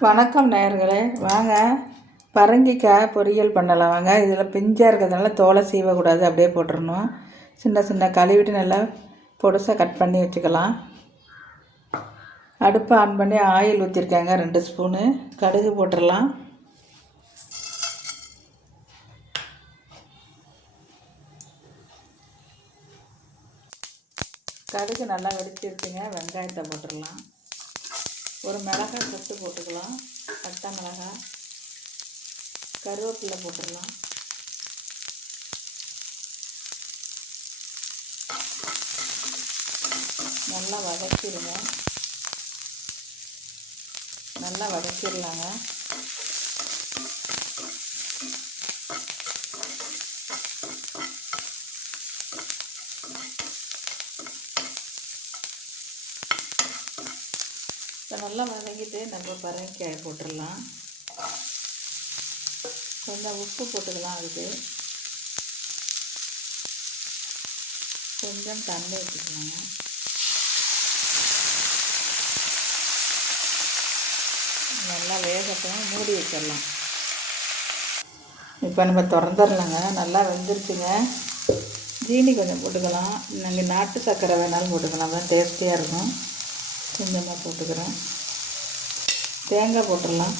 வணக்கம் நேயர்களே. வாங்க. பரங்கிக்காய் பொரியல் பண்ணலாம். வாங்க. இதில் பிஞ்சாக இருக்கிறதுனால தோலை சீவக்கூடாது. அப்படியே போட்டுடணும். சின்ன சின்ன கழுவிட்டு நல்லா பொடுசாக கட் பண்ணி வச்சுக்கலாம். அடுப்பை ஆன் பண்ணி ஆயில் ஊற்றிருக்காங்க ரெண்டு ஸ்பூனு. கடுகு போட்டுடலாம். கடுகு நல்லா வெடிச்சிருச்சுங்க. வெங்காயத்தை போட்டுடலாம். ஒரு மிளகாய் கட்டு போட்டுக்கலாம். பட்டை மிளகாய். கருவேப்பிலை போட்டுடலாம் நல்லா வதக்கிடுங்க. நல்லா வதக்கிடலாங்க. இப்போ நல்லா வதங்கிட்டு நம்ம பரங்கிக்காய் போட்டுடலாம். கொஞ்சம் உப்பு போட்டுக்கலாம் அதுக்கு. கொஞ்சம் தண்ணி ஊற்றிக்கலாங்க நல்லா வேகட்டும் மூடி வச்சிடலாம். இப்போ நம்ம திறந்துடலாங்க. நல்லா வெந்துருச்சுங்க. ஜீனி கொஞ்சம் போட்டுக்கலாம். நாங்கள் நாட்டு சர்க்கரை வேணாலும் போட்டுக்கலாம். தான் டேஸ்டியாக இருக்கும். கொஞ்சமாக போட்டுக்கிறேன். தேங்காய் போட்டுடலாம்.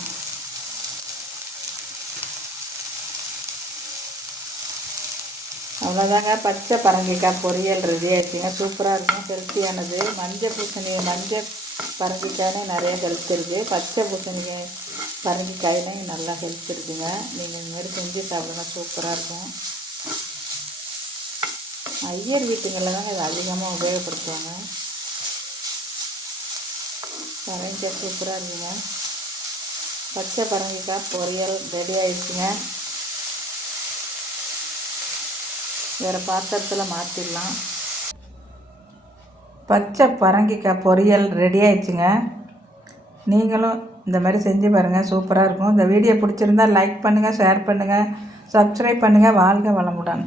அவ்வளோதாங்க பச்சை பரங்கிக்காய் பொரியல் ரெடி ஆயிடுச்சுங்க. சூப்பராக இருக்கும். ஹெல்த்தியானது. மஞ்சள் பூசணி மஞ்சள் பரங்கிக்காய்னு நிறைய ஹெல்த் இருக்குது பச்சை பூசணிக்காய் பரங்கிக்காயிலையும் நல்லா ஹெல்த் இருக்குதுங்க நீங்கள் இந்த மாதிரி செஞ்சு சாப்பிடுங்க. சூப்பராக இருக்கும். ஐயர் வீட்டுங்களில் தாங்க இது அதிகமாக உபயோகப்படுத்துவாங்க. பரங்கிக்காய் சூப்பராக இருக்குங்க. பச்சை பரங்கிக்காய் பொரியல் ரெடி ஆயிடுச்சுங்க. வேறு பாத்திரத்தில் மாற்றிடலாம் பச்சை பரங்கிக்காய் பொரியல் ரெடி ஆயிடுச்சுங்க. நீங்களும் இந்த மாதிரி செஞ்சு பாருங்கள் சூப்பராக இருக்கும். இந்த வீடியோ பிடிச்சிருந்தா லைக் பண்ணுங்கள் ஷேர் பண்ணுங்கள் சப்ஸ்கிரைப் பண்ணுங்கள் வாழ்க வளமுடன்.